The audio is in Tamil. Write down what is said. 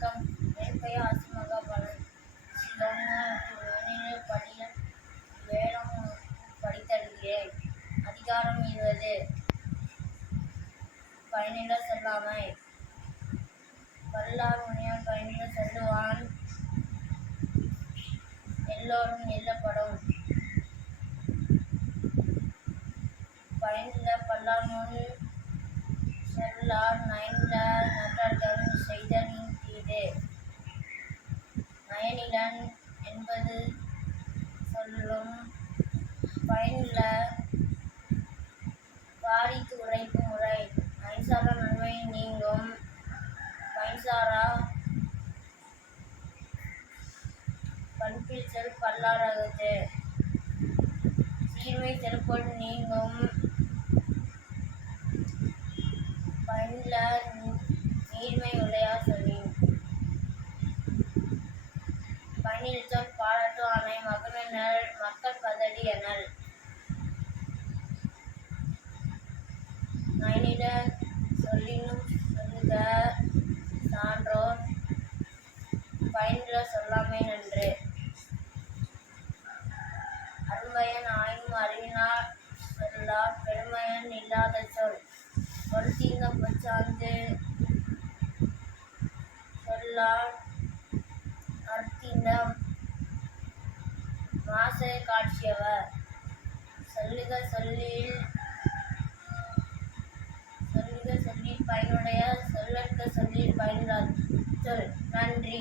வணக்கம். என் பெயர் ஆசி மகாபாலன் சிவனில் படிய வேடம் படித்தருகிறேன் அதிகாரம் இருபது. பயனிட செல்லாமை வல்லார் முனியார் பயனிட செல்லுவான். எல்லோரும் எல்லப்படும். பயனில பல்லார் முன் செல்லார் நயனில என்பது சொல்லும் பயனுள்ள வாரித்து உரைக்கும் முறை மின்சார நன்மை நீங்கும். மின்சாரா பண்பில் செல் பல்லாரகத்து சீர்மை செருப்பொல் நீங்கும். பயனுள்ள நீர்மை உடையார் சொல்லின் சொல் பாராட்டு ஆணை மகனல் மக்கள் பதடி எனல். நயனிட சொல்லினும் சொல்லுக சான்றோர் பயனுள்ள சொல்லாமை நன்று. அருமையன் ஆயும் அறிவினார் சொல்லார் பெருமையன் இல்லாத சொல். பொருத்தீங்க பச்சாந்து சொல்லார் அர்த்தினம் மாசை காட்சியவர் சொல்லுக சொல்லில் சொல்லுக சொல்லில் பயனுடைய சொல்லற்க சொல்லில் பயனுள்ள சொல். நன்றி.